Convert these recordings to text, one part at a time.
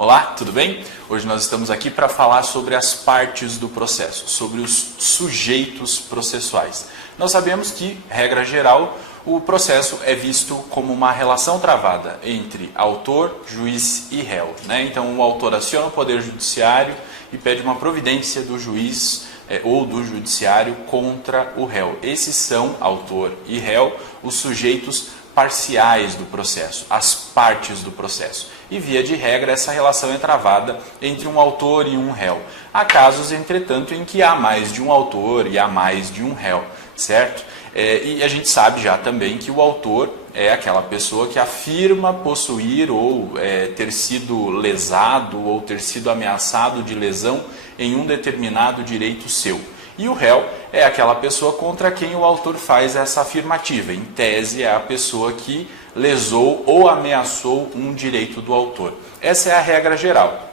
Olá, tudo bem? Hoje nós estamos aqui para falar sobre as partes do processo, sobre os sujeitos processuais. Nós sabemos que, regra geral, o processo é visto como uma relação travada entre autor, juiz e réu, né? Então o autor aciona o Poder Judiciário e pede uma providência do juiz ou do judiciário contra o réu. Esses são, autor e réu, os sujeitos parciais do processo, as partes do processo. E, via de regra, essa relação é travada entre um autor e um réu. Há casos, entretanto, em que há mais de um autor e há mais de um réu, certo? E a gente sabe já também que o autor é aquela pessoa que afirma possuir ou ter sido lesado ou ter sido ameaçado de lesão em um determinado direito seu. E o réu é aquela pessoa contra quem o autor faz essa afirmativa. Em tese, é a pessoa que lesou ou ameaçou um direito do autor. Essa é a regra geral.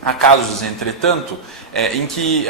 Há casos, entretanto, em que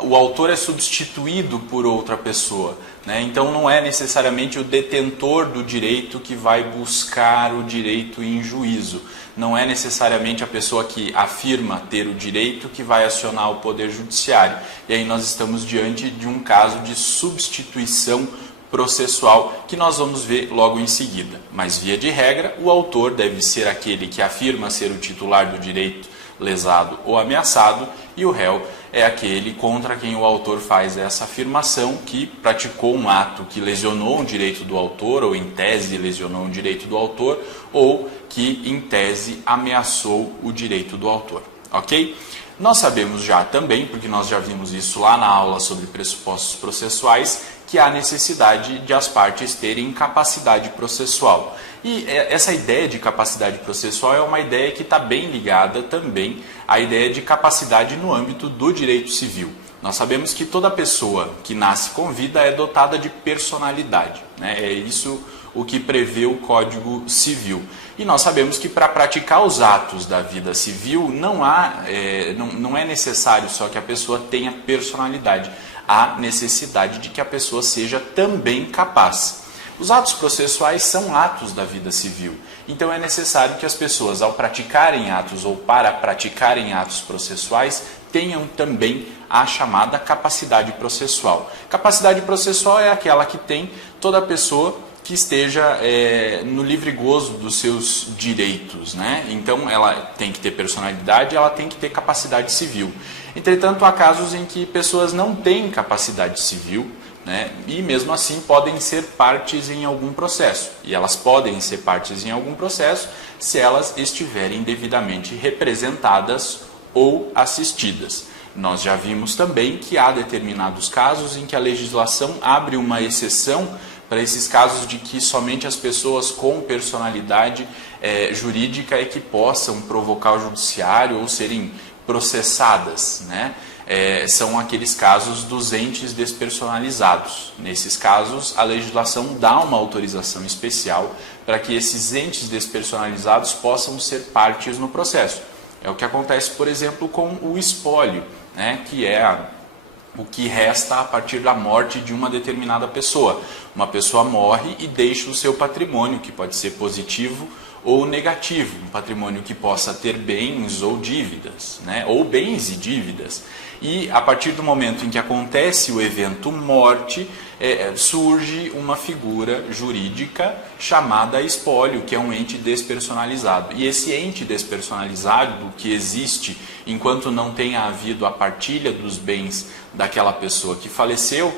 o autor é substituído por outra pessoa, né? Então não é necessariamente o detentor do direito que vai buscar o direito em juízo. Não é necessariamente a pessoa que afirma ter o direito que vai acionar o Poder Judiciário. E aí nós estamos diante de um caso de substituição processual que nós vamos ver logo em seguida. Mas, via de regra, o autor deve ser aquele que afirma ser o titular do direito lesado ou ameaçado, e o réu é aquele contra quem o autor faz essa afirmação, que praticou um ato que lesionou um direito do autor, ou em tese lesionou um direito do autor, ou que em tese ameaçou o direito do autor. Ok? Nós sabemos já também, porque nós já vimos isso lá na aula sobre pressupostos processuais, que há necessidade de as partes terem capacidade processual. E essa ideia de capacidade processual é uma ideia que está bem ligada também à ideia de capacidade no âmbito do direito civil. Nós sabemos que toda pessoa que nasce com vida é dotada de personalidade, né? É isso o que prevê o Código Civil. E nós sabemos que para praticar os atos da vida civil não é necessário só que a pessoa tenha personalidade. Há necessidade de que a pessoa seja também capaz. Os atos processuais são atos da vida civil. Então é necessário que as pessoas, ao praticarem atos ou para praticarem atos processuais, tenham também a chamada capacidade processual. Capacidade processual é aquela que tem toda pessoa que esteja no livre gozo dos seus direitos, né? Então ela tem que ter personalidade, ela tem que ter capacidade civil. Entretanto, há casos em que pessoas não têm capacidade civil, né? E mesmo assim podem ser partes em algum processo. E elas podem ser partes em algum processo se elas estiverem devidamente representadas ou assistidas. Nós já vimos também que há determinados casos em que a legislação abre uma exceção para esses casos de que somente as pessoas com personalidade jurídica é que possam provocar o judiciário ou serem processadas, né? São aqueles casos dos entes despersonalizados. Nesses casos, a legislação dá uma autorização especial para que esses entes despersonalizados possam ser partes no processo. É o que acontece, por exemplo, com o espólio, né? Que é o que resta a partir da morte de uma determinada pessoa. Uma pessoa morre e deixa o seu patrimônio, que pode ser positivo ou negativo, um patrimônio que possa ter bens ou dívidas, né? Ou bens e dívidas. E a partir do momento em que acontece o evento morte, surge uma figura jurídica chamada espólio, que é um ente despersonalizado. E esse ente despersonalizado que existe enquanto não tenha havido a partilha dos bens daquela pessoa que faleceu,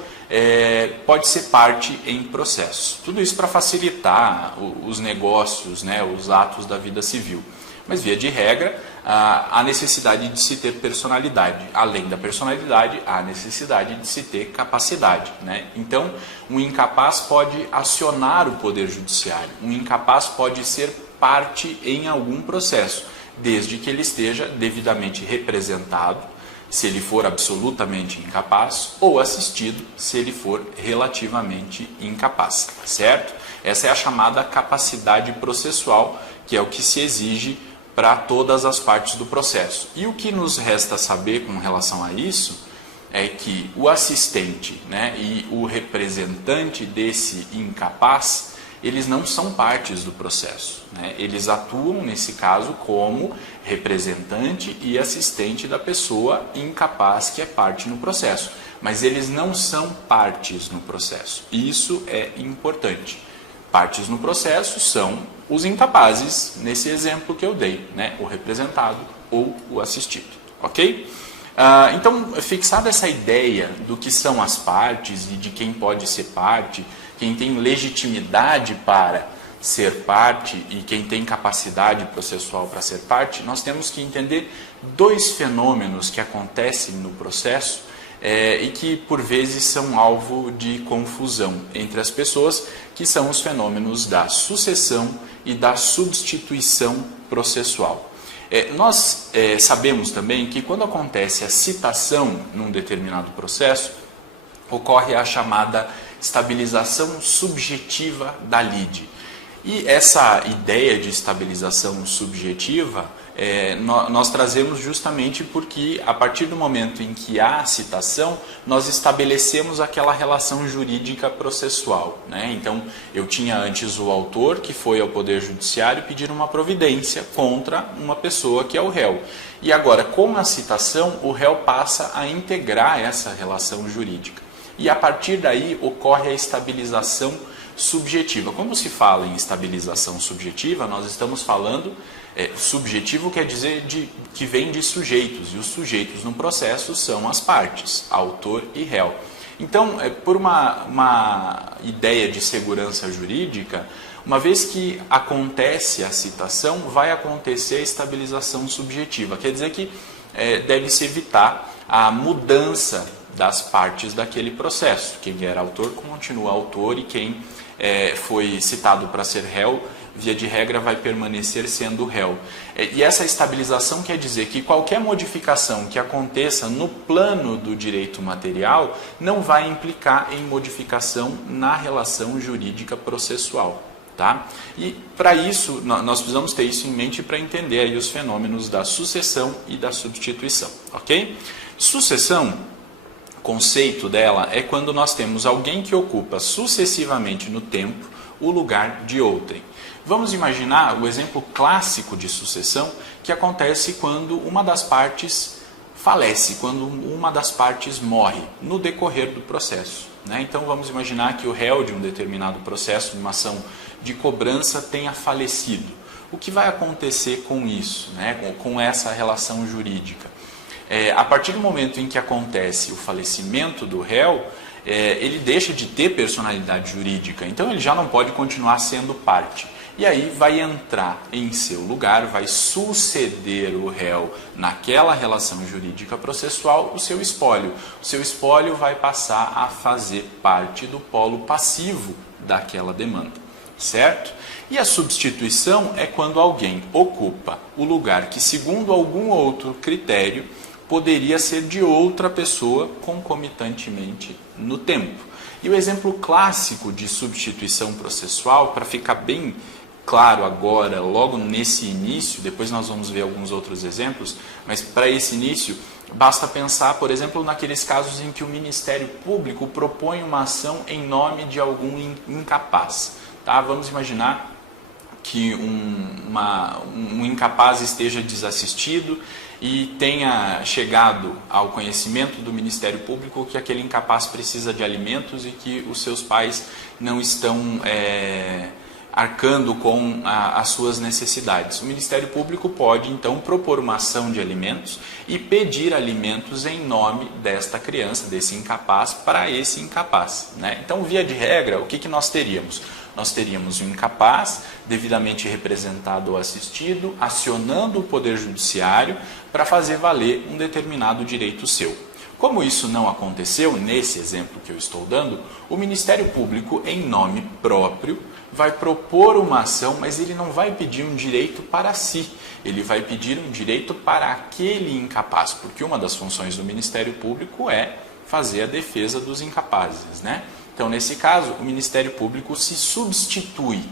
pode ser parte em processo. Tudo isso para facilitar os negócios, né, os atos da vida civil. Mas, via de regra, há necessidade de se ter personalidade. Além da personalidade, há necessidade de se ter capacidade, né? Então, um incapaz pode acionar o Poder Judiciário. Um incapaz pode ser parte em algum processo, desde que ele esteja devidamente representado, se ele for absolutamente incapaz, ou assistido, se ele for relativamente incapaz, certo? Essa é a chamada capacidade processual, que é o que se exige para todas as partes do processo. E o que nos resta saber com relação a isso é que o assistente, né, e o representante desse incapaz, eles não são partes do processo, né? Eles atuam, nesse caso, como representante e assistente da pessoa incapaz que é parte no processo. Mas eles não são partes no processo. Isso é importante. Partes no processo são os incapazes, nesse exemplo que eu dei, né? O representado ou o assistido, ok? Então, fixada essa ideia do que são as partes e de quem pode ser parte, quem tem legitimidade para ser parte e quem tem capacidade processual para ser parte, nós temos que entender dois fenômenos que acontecem no processo e que, por vezes, são alvo de confusão entre as pessoas, que são os fenômenos da sucessão e da substituição processual. Nós sabemos também que quando acontece a citação num determinado processo, ocorre a chamada estabilização subjetiva da lide. E essa ideia de estabilização subjetiva nós trazemos justamente porque a partir do momento em que há citação, nós estabelecemos aquela relação jurídica processual, né? Então, eu tinha antes o autor que foi ao Poder Judiciário pedir uma providência contra uma pessoa que é o réu. E agora, com a citação, o réu passa a integrar essa relação jurídica. E a partir daí ocorre a estabilização subjetiva. Quando se fala em estabilização subjetiva, nós estamos falando, subjetivo quer dizer que vem de sujeitos, e os sujeitos no processo são as partes, autor e réu. Então, por uma ideia de segurança jurídica, uma vez que acontece a citação, vai acontecer a estabilização subjetiva. Quer dizer que deve-se evitar a mudança das partes daquele processo. Quem era autor continua autor e quem foi citado para ser réu, via de regra, vai permanecer sendo réu. E essa estabilização quer dizer que qualquer modificação que aconteça no plano do direito material não vai implicar em modificação na relação jurídica processual. Tá? E para isso, nós precisamos ter isso em mente para entender aí os fenômenos da sucessão e da substituição. Ok? Sucessão, o conceito dela é quando nós temos alguém que ocupa sucessivamente no tempo o lugar de outrem. Vamos imaginar o exemplo clássico de sucessão que acontece quando uma das partes falece, quando uma das partes morre no decorrer do processo, né? Então vamos imaginar que o réu de um determinado processo, de uma ação de cobrança, tenha falecido. O que vai acontecer com isso, né? Com essa relação jurídica? A partir do momento em que acontece o falecimento do réu, ele deixa de ter personalidade jurídica, então ele já não pode continuar sendo parte. E aí vai entrar em seu lugar, vai suceder o réu naquela relação jurídica processual o seu espólio. O seu espólio vai passar a fazer parte do polo passivo daquela demanda, certo? E a substituição é quando alguém ocupa o lugar que, segundo algum outro critério, poderia ser de outra pessoa concomitantemente no tempo. E o exemplo clássico de substituição processual, para ficar bem claro agora, logo nesse início, depois nós vamos ver alguns outros exemplos, mas para esse início, basta pensar, por exemplo, naqueles casos em que o Ministério Público propõe uma ação em nome de algum incapaz. Tá? Vamos imaginar que um incapaz esteja desassistido e tenha chegado ao conhecimento do Ministério Público que aquele incapaz precisa de alimentos e que os seus pais não estão arcando com as suas necessidades. O Ministério Público pode, então, propor uma ação de alimentos e pedir alimentos em nome desta criança, desse incapaz, para esse incapaz, né? Então, via de regra, o que nós teríamos? Nós teríamos um incapaz, devidamente representado ou assistido, acionando o Poder Judiciário para fazer valer um determinado direito seu. Como isso não aconteceu, nesse exemplo que eu estou dando, o Ministério Público, em nome próprio, vai propor uma ação, mas ele não vai pedir um direito para si, ele vai pedir um direito para aquele incapaz, porque uma das funções do Ministério Público é fazer a defesa dos incapazes, né? Então, nesse caso, o Ministério Público se substitui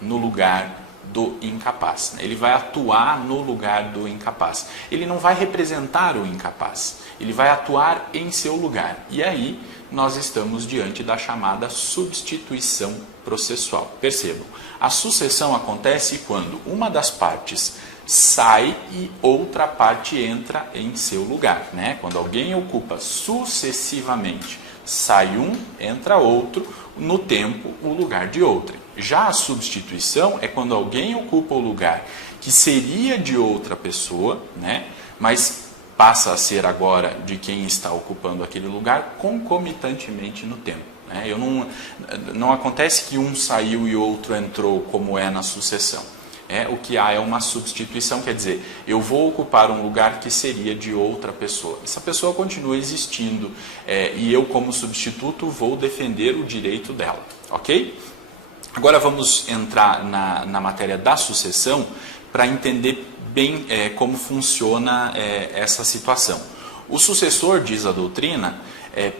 no lugar do incapaz. Ele vai atuar no lugar do incapaz. Ele não vai representar o incapaz, ele vai atuar em seu lugar. E aí nós estamos diante da chamada substituição processual. Percebam, a sucessão acontece quando uma das partes sai e outra parte entra em seu lugar, né? Quando alguém ocupa sucessivamente, sai um, entra outro, no tempo o lugar de outrem. Já a substituição é quando alguém ocupa o lugar que seria de outra pessoa, né? Mas passa a ser agora de quem está ocupando aquele lugar concomitantemente no tempo. Né? Não acontece que um saiu e outro entrou como é na sucessão. O que há é uma substituição, quer dizer, eu vou ocupar um lugar que seria de outra pessoa. Essa pessoa continua existindo e eu, como substituto, vou defender o direito dela, ok? Agora vamos entrar na matéria da sucessão para entender bem como funciona essa situação. O sucessor, diz a doutrina,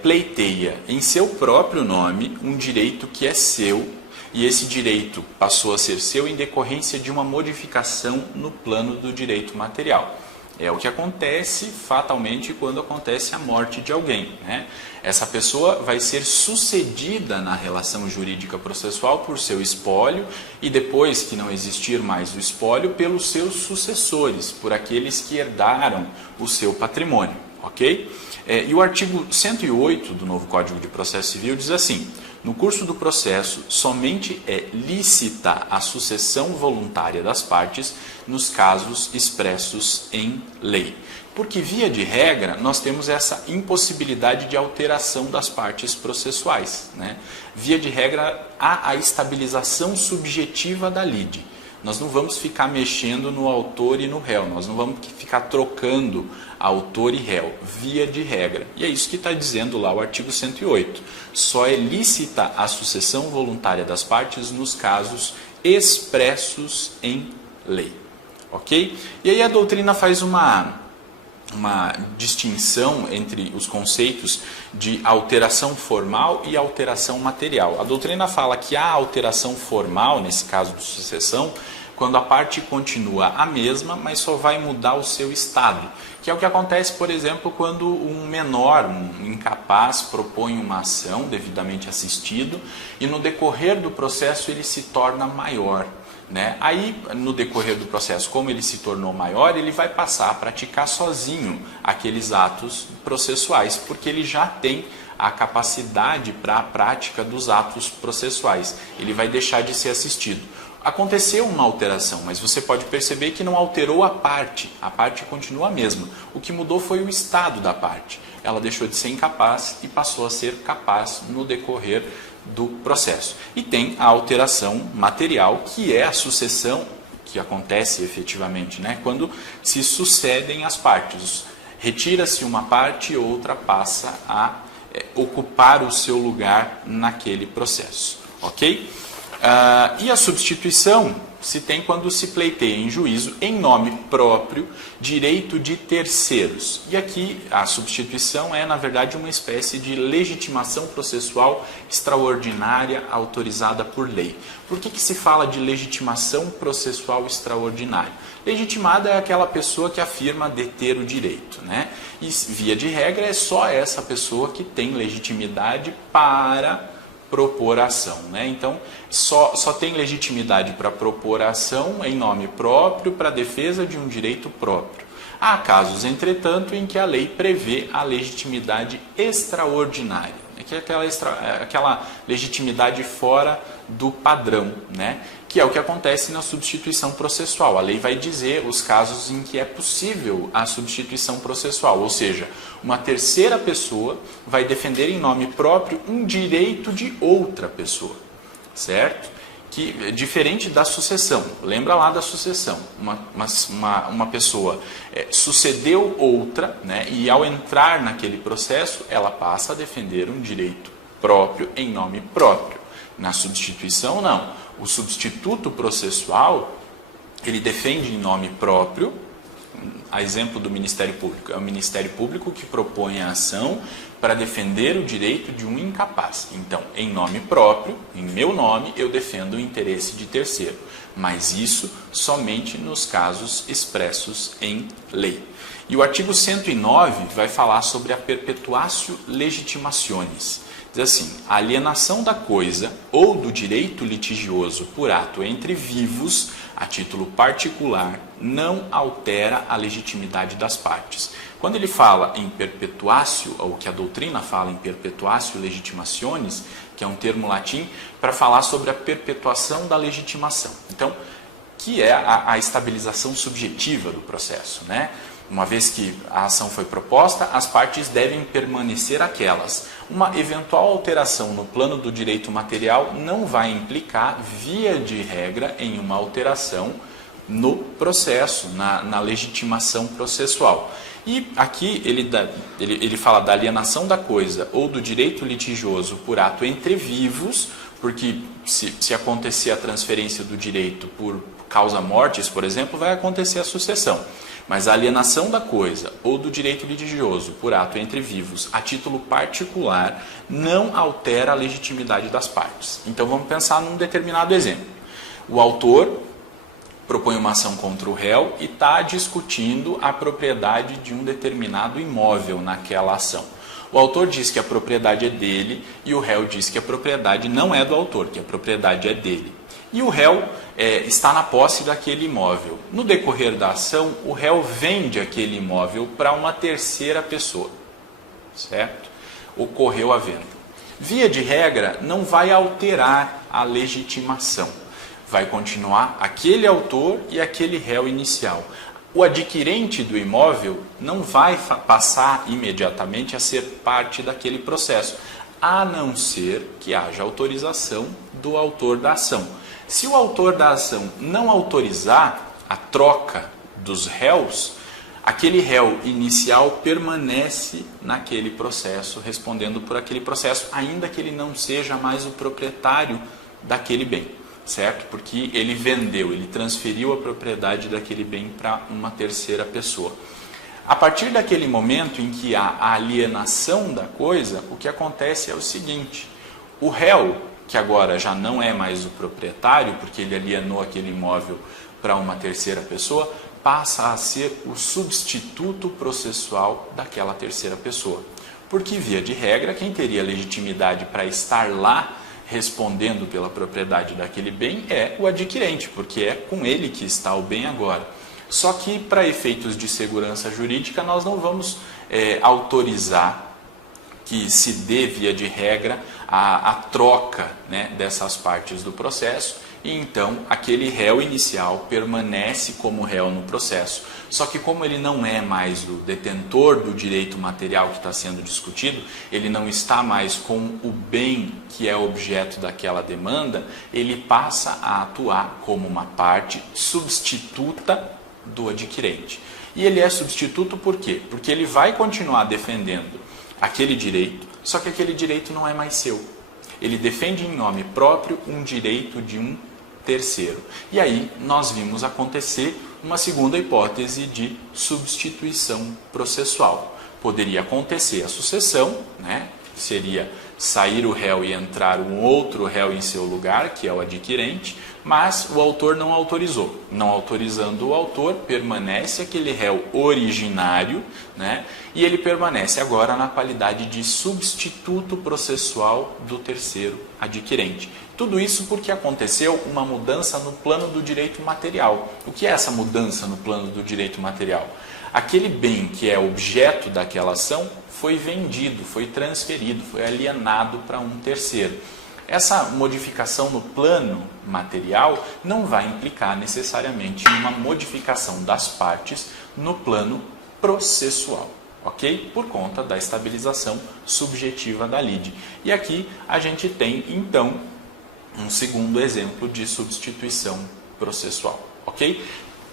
pleiteia em seu próprio nome um direito que é seu, e esse direito passou a ser seu em decorrência de uma modificação no plano do direito material. É o que acontece fatalmente quando acontece a morte de alguém, né? Essa pessoa vai ser sucedida na relação jurídica processual por seu espólio e depois que não existir mais o espólio, pelos seus sucessores, por aqueles que herdaram o seu patrimônio, ok? E o artigo 108 do novo Código de Processo Civil diz assim: no curso do processo, somente é lícita a sucessão voluntária das partes nos casos expressos em lei. Porque, via de regra, nós temos essa impossibilidade de alteração das partes processuais, né? Via de regra, há a estabilização subjetiva da lide. Nós não vamos ficar mexendo no autor e no réu, nós não vamos ficar trocando autor e réu, via de regra. E é isso que está dizendo lá o artigo 108. Só é lícita a sucessão voluntária das partes nos casos expressos em lei. Ok? E aí a doutrina faz uma distinção entre os conceitos de alteração formal e alteração material. A doutrina fala que há alteração formal, nesse caso de sucessão, quando a parte continua a mesma, mas só vai mudar o seu estado, que é o que acontece, por exemplo, quando um menor, um incapaz, propõe uma ação devidamente assistido e no decorrer do processo ele se torna maior. Né? Aí, no decorrer do processo, como ele se tornou maior, ele vai passar a praticar sozinho aqueles atos processuais, porque ele já tem a capacidade para a prática dos atos processuais. Ele vai deixar de ser assistido. Aconteceu uma alteração, mas você pode perceber que não alterou a parte continua a mesma. O que mudou foi o estado da parte. Ela deixou de ser incapaz e passou a ser capaz no decorrer do processo. E tem a alteração material, que é a sucessão que acontece efetivamente, né? Quando se sucedem as partes. Retira-se uma parte e outra passa a ocupar o seu lugar naquele processo. Ok? E a substituição se tem quando se pleiteia em juízo, em nome próprio, direito de terceiros. E aqui a substituição é, na verdade, uma espécie de legitimação processual extraordinária autorizada por lei. Por que se fala de legitimação processual extraordinária? Legitimada é aquela pessoa que afirma deter o direito, né? E, via de regra, é só essa pessoa que tem legitimidade para propor ação, né? Então, só tem legitimidade para propor ação em nome próprio para a defesa de um direito próprio. Há casos, entretanto, em que a lei prevê a legitimidade extraordinária, que é aquela legitimidade fora do padrão, né? Que é o que acontece na substituição processual. A lei vai dizer os casos em que é possível a substituição processual, ou seja, uma terceira pessoa vai defender em nome próprio um direito de outra pessoa, certo? Que, diferente da sucessão, lembra lá da sucessão, uma pessoa sucedeu outra, né, e ao entrar naquele processo, ela passa a defender um direito próprio em nome próprio. Na substituição, não. O substituto processual, ele defende em nome próprio, a exemplo do Ministério Público. É o Ministério Público que propõe a ação para defender o direito de um incapaz. Então, em nome próprio, em meu nome, eu defendo o interesse de terceiro. mas isso somente nos casos expressos em lei. E o artigo 109 vai falar sobre a perpetuatio legitimationis. Diz assim: a alienação da coisa ou do direito litigioso por ato entre vivos, a título particular, não altera a legitimidade das partes. Quando ele fala em perpetuatio, ou que a doutrina fala em perpetuatio legitimationis, que é um termo latim para falar sobre a perpetuação da legitimação. Então, que é a estabilização subjetiva do processo, né? Uma vez que a ação foi proposta, as partes devem permanecer aquelas. Uma eventual alteração no plano do direito material não vai implicar, via de regra, em uma alteração no processo, na legitimação processual. E aqui ele fala da alienação da coisa ou do direito litigioso por ato entre vivos, porque se acontecer a transferência do direito por causa mortis, por exemplo, vai acontecer a sucessão. Mas a alienação da coisa ou do direito litigioso por ato entre vivos a título particular não altera a legitimidade das partes. Então vamos pensar num determinado exemplo. O autor propõe uma ação contra o réu e está discutindo a propriedade de um determinado imóvel naquela ação. O autor diz que a propriedade é dele e o réu diz que a propriedade não é do autor, que a propriedade é dele. E o réu está na posse daquele imóvel. No decorrer da ação, o réu vende aquele imóvel para uma terceira pessoa, certo? Ocorreu a venda. Via de regra, não vai alterar a legitimação. Vai continuar aquele autor e aquele réu inicial. O adquirente do imóvel não vai passar imediatamente a ser parte daquele processo, a não ser que haja autorização do autor da ação. Se o autor da ação não autorizar a troca dos réus, aquele réu inicial permanece naquele processo, respondendo por aquele processo, ainda que ele não seja mais o proprietário daquele bem, certo? Porque ele vendeu, ele transferiu a propriedade daquele bem para uma terceira pessoa. A partir daquele momento em que há a alienação da coisa, o que acontece é o seguinte: o réu, que agora já não é mais o proprietário, porque ele alienou aquele imóvel para uma terceira pessoa, passa a ser o substituto processual daquela terceira pessoa. Porque, via de regra, quem teria legitimidade para estar lá respondendo pela propriedade daquele bem é o adquirente, porque é com ele que está o bem agora. Só que, para efeitos de segurança jurídica, nós não vamos autorizar que se dê, via de regra, a troca, né, dessas partes do processo, e então aquele réu inicial permanece como réu no processo. Só que como ele não é mais o detentor do direito material que está sendo discutido, ele não está mais com o bem que é objeto daquela demanda, ele passa a atuar como uma parte substituta do adquirente. E ele é substituto por quê? Porque ele vai continuar defendendo aquele direito, só que aquele direito não é mais seu. Ele defende em nome próprio um direito de um terceiro. E aí nós vimos acontecer uma segunda hipótese de substituição processual. Poderia acontecer a sucessão, né? Seria sair o réu e entrar um outro réu em seu lugar, que é o adquirente, mas o autor não autorizou. Não autorizando o autor, permanece aquele réu originário, né? E ele permanece agora na qualidade de substituto processual do terceiro adquirente. Tudo isso porque aconteceu uma mudança no plano do direito material. O que é essa mudança no plano do direito material? Aquele bem que é objeto daquela ação foi vendido, foi transferido, foi alienado para um terceiro. Essa modificação no plano material não vai implicar necessariamente em uma modificação das partes no plano processual, ok? Por conta da estabilização subjetiva da lide. E aqui a gente tem, então, um segundo exemplo de substituição processual, ok?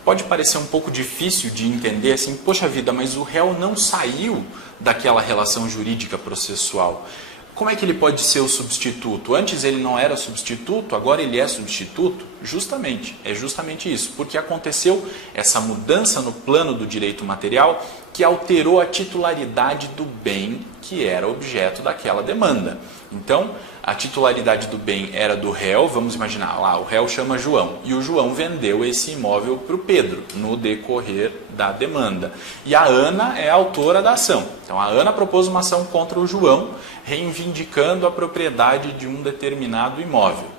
Pode parecer um pouco difícil de entender assim, poxa vida, mas o réu não saiu daquela relação jurídica processual. Como é que ele pode ser o substituto? Antes ele não era substituto, agora ele é substituto? Justamente, é justamente isso, porque aconteceu essa mudança no plano do direito material que alterou a titularidade do bem que era objeto daquela demanda. Então, a titularidade do bem era do réu, vamos imaginar lá, o réu chama João, e o João vendeu esse imóvel para o Pedro no decorrer da demanda. E a Ana é a autora da ação. Então, a Ana propôs uma ação contra o João, reivindicando a propriedade de um determinado imóvel.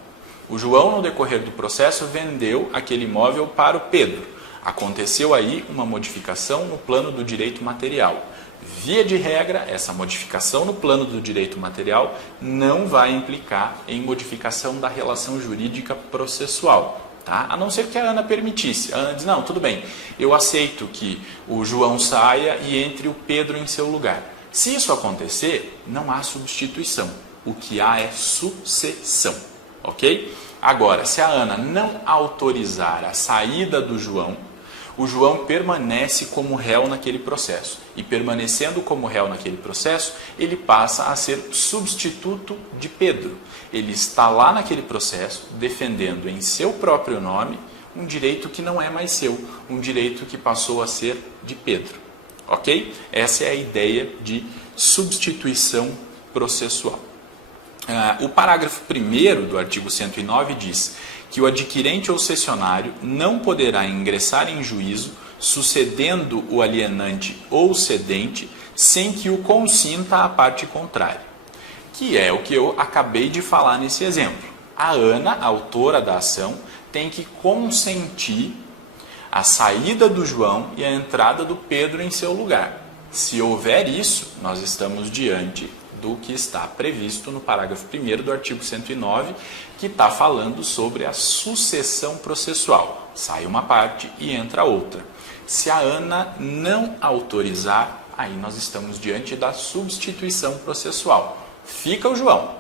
O João, no decorrer do processo, vendeu aquele imóvel para o Pedro. Aconteceu aí uma modificação no plano do direito material. Via de regra, essa modificação no plano do direito material não vai implicar em modificação da relação jurídica processual, tá? A não ser que a Ana permitisse. A Ana diz, não, tudo bem, eu aceito que o João saia e entre o Pedro em seu lugar. Se isso acontecer, não há substituição. O que há é sucessão, ok? Agora, se a Ana não autorizar a saída do João, o João permanece como réu naquele processo. E permanecendo como réu naquele processo, ele passa a ser substituto de Pedro. Ele está lá naquele processo, defendendo em seu próprio nome um direito que não é mais seu, um direito que passou a ser de Pedro. Ok? Essa é a ideia de substituição processual. O parágrafo 1º do artigo 109 diz que o adquirente ou cessionário não poderá ingressar em juízo sucedendo o alienante ou cedente sem que o consinta a parte contrária, que é o que eu acabei de falar nesse exemplo. A Ana, autora da ação, tem que consentir a saída do João e a entrada do Pedro em seu lugar. Se houver isso, nós estamos diante do que está previsto no parágrafo 1º do artigo 109, que está falando sobre a sucessão processual. Sai uma parte e entra outra. Se a Ana não autorizar, aí nós estamos diante da substituição processual. Fica o João.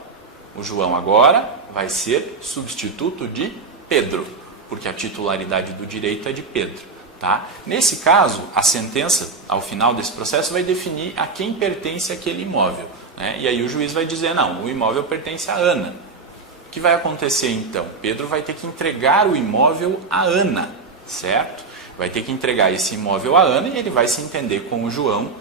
O João agora vai ser substituto de Pedro, porque a titularidade do direito é de Pedro. Tá? Nesse caso, a sentença, ao final desse processo, vai definir a quem pertence aquele imóvel. Né? E aí o juiz vai dizer, não, o imóvel pertence a Ana. O que vai acontecer então? Pedro vai ter que entregar o imóvel a Ana, certo? Vai ter que entregar esse imóvel a Ana e ele vai se entender com o João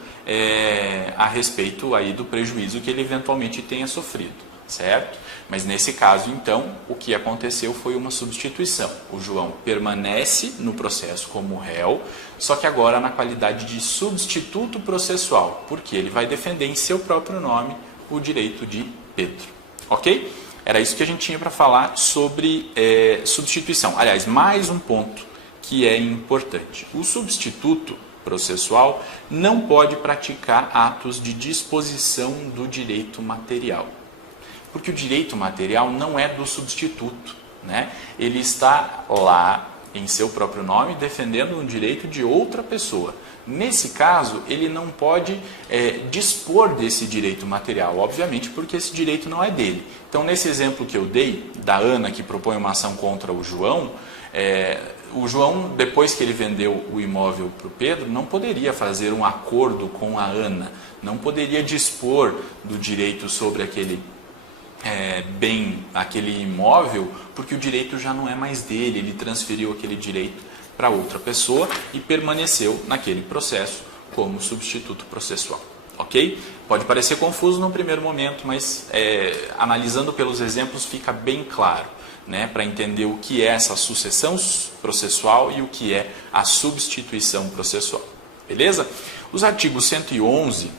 a respeito aí do prejuízo que ele eventualmente tenha sofrido, certo? Mas nesse caso, então, o que aconteceu foi uma substituição. O João permanece no processo como réu, só que agora na qualidade de substituto processual, porque ele vai defender em seu próprio nome o direito de Pedro. Ok? Era isso que a gente tinha para falar sobre substituição. Aliás, mais um ponto que é importante. O substituto processual não pode praticar atos de disposição do direito material. Porque o direito material não é do substituto, né? Ele está lá em seu próprio nome defendendo um direito de outra pessoa. Nesse caso, ele não pode dispor desse direito material, obviamente, porque esse direito não é dele. Então, nesse exemplo que eu dei, da Ana que propõe uma ação contra o João, depois que ele vendeu o imóvel para o Pedro, não poderia fazer um acordo com a Ana, não poderia dispor do direito sobre aquele aquele imóvel, porque o direito já não é mais dele, ele transferiu aquele direito para outra pessoa e permaneceu naquele processo como substituto processual. Ok? Pode parecer confuso no primeiro momento, mas analisando pelos exemplos fica bem claro, né, para entender o que é essa sucessão processual e o que é a substituição processual. Beleza? Os artigos 111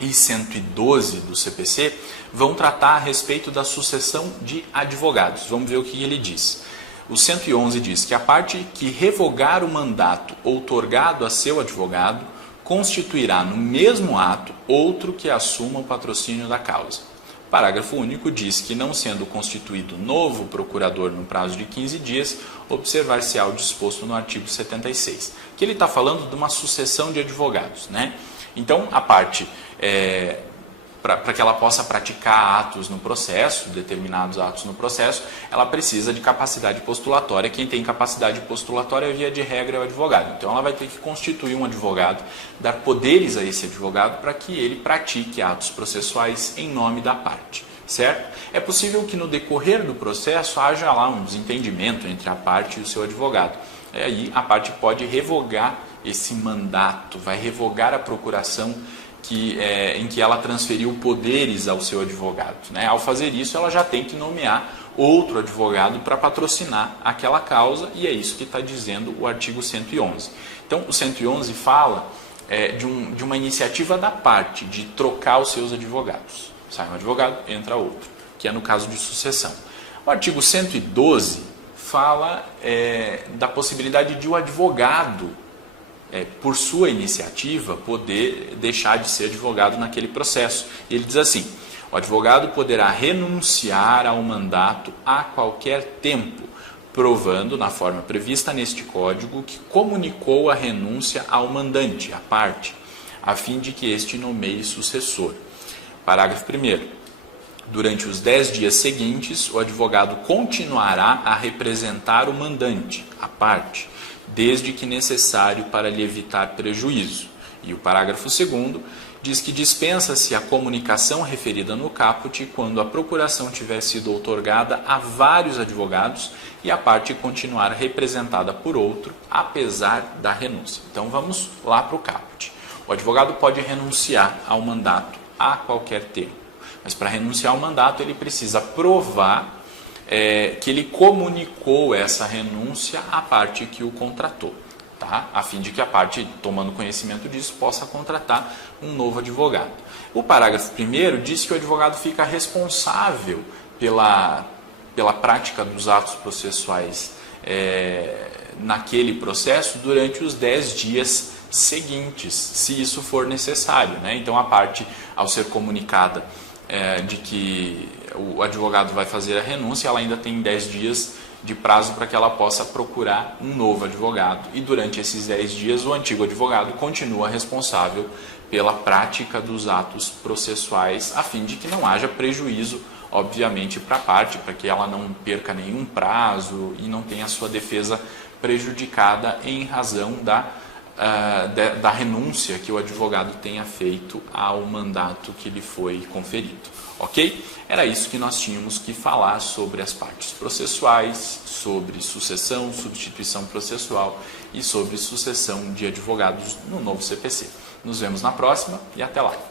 e 112 do CPC vão tratar a respeito da sucessão de advogados. Vamos ver o que ele diz. O 111 diz que a parte que revogar o mandato outorgado a seu advogado constituirá no mesmo ato outro que assuma o patrocínio da causa. O parágrafo único diz que, não sendo constituído novo procurador no prazo de 15 dias, observar-se-á o disposto no artigo 76. Que ele está falando de uma sucessão de advogados, né? Então, a parte, para que ela possa praticar atos no processo, determinados atos no processo, ela precisa de capacidade postulatória. Quem tem capacidade postulatória, via de regra, é o advogado. Então, ela vai ter que constituir um advogado, dar poderes a esse advogado para que ele pratique atos processuais em nome da parte, certo? É possível que no decorrer do processo haja lá um desentendimento entre a parte e o seu advogado. E aí a parte pode revogar esse mandato, vai revogar a procuração em que ela transferiu poderes ao seu advogado, né? Ao fazer isso, ela já tem que nomear outro advogado para patrocinar aquela causa, e é isso que está dizendo o artigo 111. Então, o 111 fala de uma iniciativa da parte de trocar os seus advogados. Sai um advogado, entra outro, que é no caso de sucessão. O artigo 112 fala da possibilidade de o advogado, por sua iniciativa, poder deixar de ser advogado naquele processo. E ele diz assim: o advogado poderá renunciar ao mandato a qualquer tempo, provando, na forma prevista neste Código, que comunicou a renúncia ao mandante, à parte, a fim de que este nomeie sucessor. Parágrafo 1º. Durante os 10 dias seguintes, o advogado continuará a representar o mandante, à parte, desde que necessário para lhe evitar prejuízo. E o parágrafo 2º diz que dispensa-se a comunicação referida no caput quando a procuração tiver sido outorgada a vários advogados e a parte continuar representada por outro, apesar da renúncia. Então vamos lá para o caput. O advogado pode renunciar ao mandato a qualquer tempo, mas para renunciar ao mandato ele precisa provar que ele comunicou essa renúncia à parte que o contratou, tá? A fim de que a parte, tomando conhecimento disso, possa contratar um novo advogado. O parágrafo 1º diz que o advogado fica responsável pela prática dos atos processuais naquele processo durante os 10 dias seguintes, se isso for necessário, né? Então a parte, ao ser comunicada de que o advogado vai fazer a renúncia, ela ainda tem 10 dias de prazo para que ela possa procurar um novo advogado. E durante esses 10 dias, o antigo advogado continua responsável pela prática dos atos processuais, a fim de que não haja prejuízo, obviamente, para a parte, para que ela não perca nenhum prazo e não tenha a sua defesa prejudicada em razão da renúncia que o advogado tenha feito ao mandato que lhe foi conferido. Ok? Era isso que nós tínhamos que falar sobre as partes processuais, sobre sucessão, substituição processual e sobre sucessão de advogados no novo CPC. Nos vemos na próxima e até lá!